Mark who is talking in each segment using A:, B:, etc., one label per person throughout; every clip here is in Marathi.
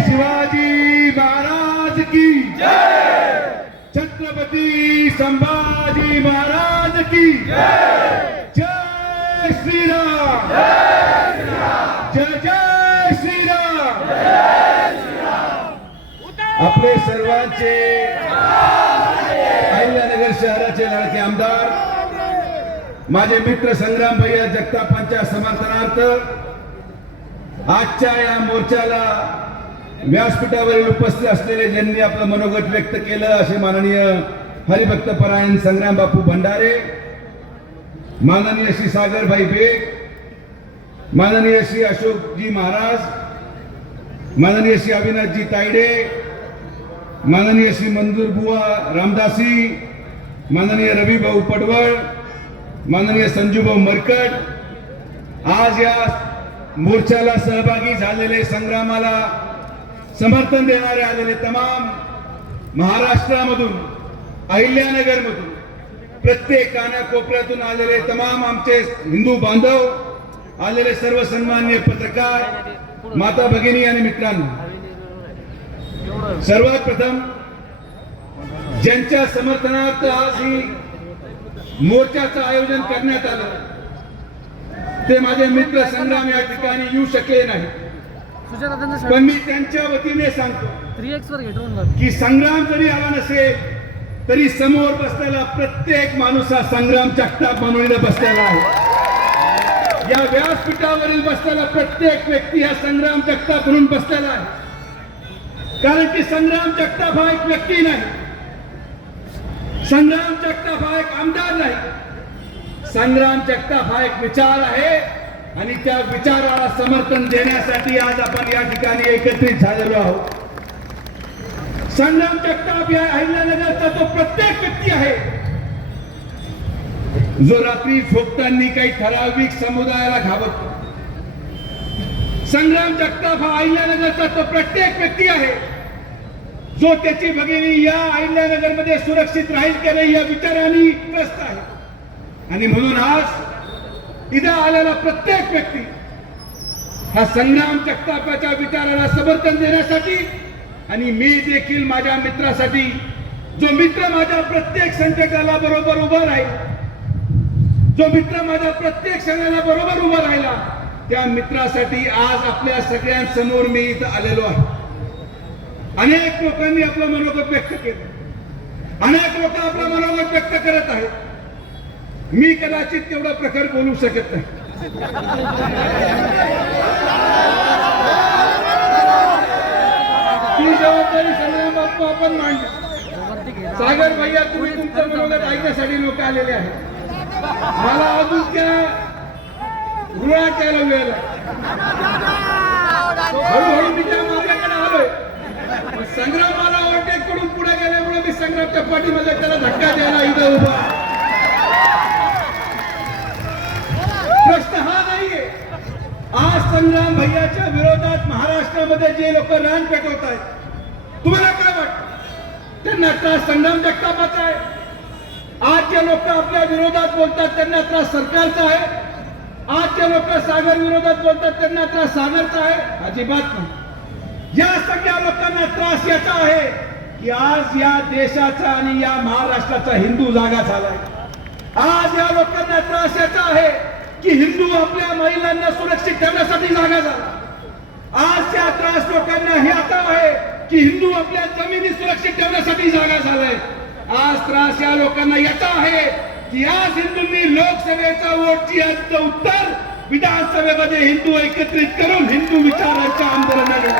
A: शिवाजी महाराज की। छत्रपति संभाजी महाराज की। जय श्रीराम। जय जय श्रीराम। आपले सर्वांचे अहिल्यानगर शहराचे लाडके आमदार, माझे मित्र संग्राम भैया जगतापांच्या समर्थनार्थ आजच्या या मोर्चाला व्यासपीठावरील उपस्थित असलेले ज्यांनी आपलं मनोगत व्यक्त केलं असे माननीय हरिभक्त परायण संग्राम बापू भंडारे माननीय श्री सागरभाई बेग माननीय श्री अशोकजी महाराज माननीय श्री अविनाशजी तायडे माननीय श्री मंजूर बुवा रामदासी माननीय रविभाऊ पडवळ माननीय संजूभाऊ मरकट आज या मोर्चाला सहभागी झालेले संग्रामाला समर्थन देणारे आलेले तमाम महाराष्ट्रामधून अहिल्यानगरमधून प्रत्येक कानाकोपऱ्यातून आलेले तमाम आमचे हिंदू बांधव आलेले सर्व सन्मान्य पत्रकार माता भगिनी आणि मित्रांनो. सर्वात प्रथम ज्यांच्या समर्थनार्थ आज ही मोर्चाचं आयोजन करण्यात आलं ते माझे मित्र संग्राम या ठिकाणी येऊ शकले नाही. पण मी त्यांच्या वतीने सांगतो की संग्राम जरी आला नसेल तरी समोर बसलेला प्रत्येक माणूस हा संग्राम जगताप म्हणून इथं बसलेला आहे. या व्यासपीठावरील बसलेला प्रत्येक व्यक्ती हा संग्राम जगताप म्हणून बसलेला आहे. कारण की संग्राम जगताप हा एक व्यक्ती नाही. संग्राम जगताप हा एक आमदार नाही. संग्राम जगताप हा एक विचार आहे आणि त्या विचाराला समर्थन देण्यासाठी आज आपण या ठिकाणी एकत्रित झालेलो आहोत. संग्राम जगताप या अहिल्यानगरचा तो प्रत्येक व्यक्ती आहे. जो रात्री झोपताना काही ठराविक समुदायाला घाबरतो. संग्राम जगताप हा अहिल्यानगरचा तो प्रत्येक व्यक्ती आहे. जो त्याची भगिनी या अहिल्यानगरमध्ये सुरक्षित राहील की नाही या विचाराने ग्रस्त आहे. आणि म्हणून आज इथं आलेला प्रत्येक व्यक्ती हा संग्राम जगतापाच्या विचाराला समर्थन देण्यासाठी आणि मी देखील माझ्या मित्रासाठी जो मित्र माझ्या प्रत्येक संकटाला बरोबर उभा राहील जो मित्र माझ्या प्रत्येक क्षणाला बरोबर उभा राहिला त्या मित्रासाठी आज आपल्या सगळ्यांसमोर मी इथं आलेलो आहे. अनेक लोकांनी आपलं मनोगत व्यक्त केलं. अनेक लोक आपलं मनोगत व्यक्त करत आहेत. मी कदाचित तेवढा प्रकार बोलू शकत नाही. ती जबाबदारी संग्राम बाप्पा आपण मांडली. सागर भैया तुम्ही तुमचं मनोगत ऐकण्यासाठी लोक आलेले आहेत. मला अजून त्या गृहात यायला वेळ हळूहळू मी त्या मार्गाकडे आलोय. संग्राम मला ओव्हरटेक करून पुढे गेल्यामुळे मी संग्रामच्या पाठीमध्ये त्याला धक्का द्यायला इथं उभा संग्राम भैयाच्या विरोधात महाराष्ट्रामध्ये जे लोक रान पेटवत आहेत तुम्हाला काय वाटतं? त्यांना त्रास संग्राम जगतापाचा आहे. आज जे लोक आपल्या विरोधात बोलतात त्यांना त्रास सरकारचा आहे. आज जे लोक सागर विरोधात बोलतात त्यांना त्रास सागरचा आहे. अजिबात नाही. या सगळ्या लोकांना त्रास याचा आहे की आज या देशाचा आणि या महाराष्ट्राचा हिंदू जागा झालाय. आज या लोकांना त्रास याचा आहे. की हिंदू आपल्या महिलांना सुरक्षित ठेवण्यासाठी जागा झाला. आज त्या त्रास लोकांना हे आता आहे की हिंदू आपल्या जमिनी सुरक्षित ठेवण्यासाठी जागा झालाय. आज त्रास या लोकांना याचा आहे की आज हिंदूंनी लोकसभेचा वोटची अंत उत्तर विधानसभेमध्ये हिंदू एकत्रित करून हिंदू विचारांच्या आंदोलनाने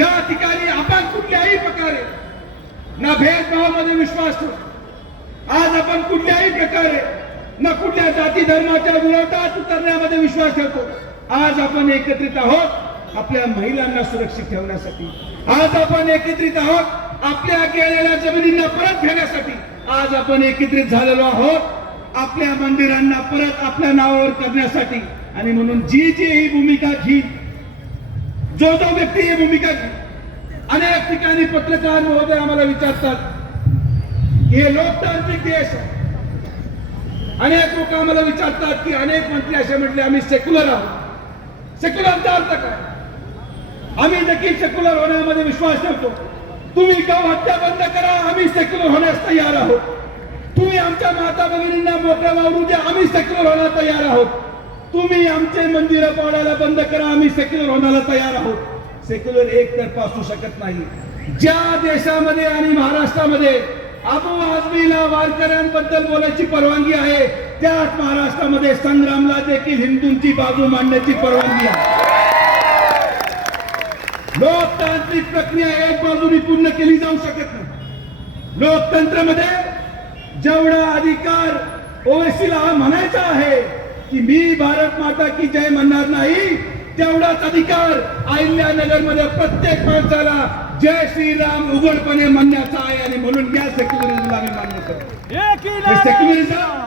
A: या ठिकाणी आपण कुठल्याही प्रकारे ना भेदभावामध्ये विश्वास ठेवतो आज आपण कुठल्याही प्रकारे न कुठल्या जाती धर्माच्या विरोधात उतरण्यामध्ये विश्वास ठेवतो. आज आपण एकत्रित आहोत आपल्या महिलांना सुरक्षित ठेवण्यासाठी. आज आपण एकत्रित आहोत आपल्या गेलेल्या जमिनींना परत घेण्यासाठी. आज आपण एकत्रित झालेलो आहोत आपल्या मंदिरांना परत आपल्या नावावर करण्यासाठी. आणि म्हणून जी जी ही भूमिका घेईल जो जो व्यक्ती ही भूमिका घेईल अनेक ठिकाणी पत्रकार महोदय आम्हाला विचारतात हे लोकतांत्रिक देश आहे. अनेक लोक आम्हाला विचारतात की अनेक मंत्री असे म्हटले आम्ही सेक्युलर आहोत. सेक्युलरचा अर्थ काय? आम्ही देखील सेक्युलर होण्यामध्ये विश्वास ठेवतो. तुम्ही गाव हत्या बंद करा आम्ही सेक्युलर होण्यास तयार आहोत. तुम्ही आमच्या माता भगिनींना मोकळ्या वावरू द्या आम्ही सेक्युलर होण्यास तयार आहोत. तुम्ही आमचे मंदिरं पाडायला बंद करा आम्ही सेक्युलर होण्याला तयार आहोत. सेक्युलर एकतर्फा असू शकत नाही. ज्या देशामध्ये आणि महाराष्ट्रामध्ये अबू आजमीला वारकऱ्यांबद्दल बोलायची परवानगी आहे. त्याच महाराष्ट्रामध्ये संग्रामला देखील हिंदूंची बाजू मांडण्याची परवानगी आहे. लोकतांत्रिक प्रक्रिया एक बाजूने पूर्ण केली जाऊ शकत नाही. लोकतंत्रामध्ये जेवढा अधिकार ओवेसीला म्हणायचा आहे की मी भारत माता की जय म्हणणार नाही तेवढाच अधिकार अहिल्यानगरमध्ये प्रत्येक माणसाला जय श्रीराम उघडपणे म्हणण्याचा आहे आणि म्हणून या सेक्युलरिझमला आम्ही मान्य करतो. हे सेक्युलरिझम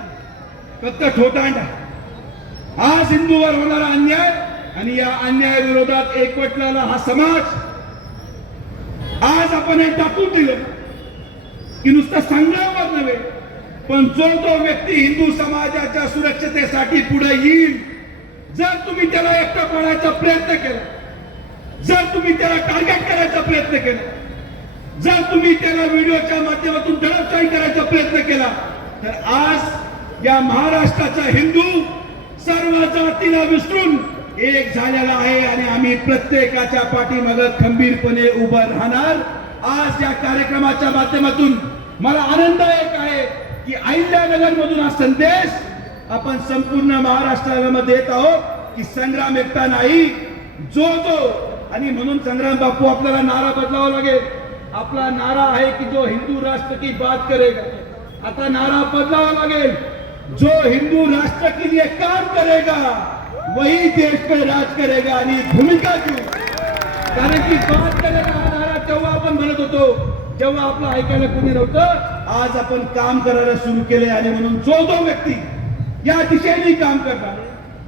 A: फक्त ठोटांड आज हिंदूवर होणारा अन्याय आणि या अन्याय विरोधात एकवटलेला हा समाज आज आपण हे टाकून दिलं की नुसतं संग्रामच नव्हे पण जो तो व्यक्ती हिंदू समाजाच्या सुरक्षतेसाठी पुढे येईल जर तुम्ही त्याला एकटा पडायचा प्रयत्न केला जर तुम्ही त्याला टार्गेट करायचा प्रयत्न केला जर तुम्ही त्याला व्हिडिओच्या माध्यमातून दडपशाही करायचा प्रयत्न केला तर आज या महाराष्ट्राचा हिंदू सर्व जातीला विसरून एक झालेला आहे आणि आम्ही प्रत्येकाच्या पाठीमाग खंबीरपणे उभं राहणार. आज या कार्यक्रमाच्या माध्यमातून मला आनंददायक आहे की अहिल्यानगर मधून हा संदेश आपण संपूर्ण महाराष्ट्रामध्ये देत आहोत की संग्राम एकटा नाही जो जो आणि म्हणून संग्राम बापू आपल्याला नारा बदलावा लागेल. आपला नारा आहे की जो हिंदू राष्ट्र की बात करेगा. आता नारा बदलावा लागेल. जो हिंदू राष्ट्र के लिए काम करेगा वही देश पे राज करेगा आणि भूमिका घेऊ कारण की बात करायला हा नारा तेव्हा आपण म्हणत होतो जेव्हा आपलं ऐकायला कोणी नव्हतं आज आपण काम करायला सुरू केले आणि म्हणून जो तो व्यक्ती या दिशेने काम करणार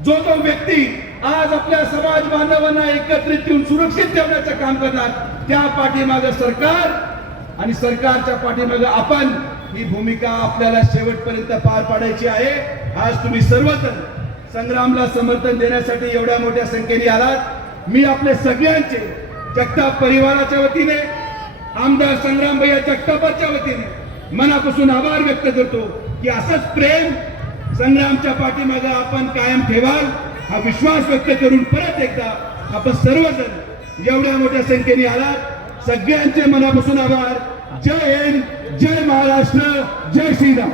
A: जो तो व्यक्ती आज आपल्या समाज बांधवांना एकत्रित येऊन सुरक्षित ठेवण्याचं काम करणार त्या पाठीमागं सरकार आणि सरकारच्या पाठीमागं आपण ही भूमिका आपल्याला शेवटपर्यंत पार पाडायची आहे. आज तुम्ही सर्वजण संग्रामला समर्थन देण्यासाठी एवढ्या मोठ्या संख्येने आलात. मी आपले सगळ्यांचे जगताप परिवाराच्या वतीने आमदार संग्राम भैया जगतापाच्या वतीने मनापासून आभार व्यक्त करतो की असंच प्रेम संग्रामच्या पाठीमागे आपण कायम ठेवाल. हा विश्वास व्यक्त करून परत एकदा आपण सर्वजण एवढ्या मोठ्या संख्येने आलात. सगळ्यांचे मनापासून आभार. जय हिंद जय महाराष्ट्र जय श्रीराम.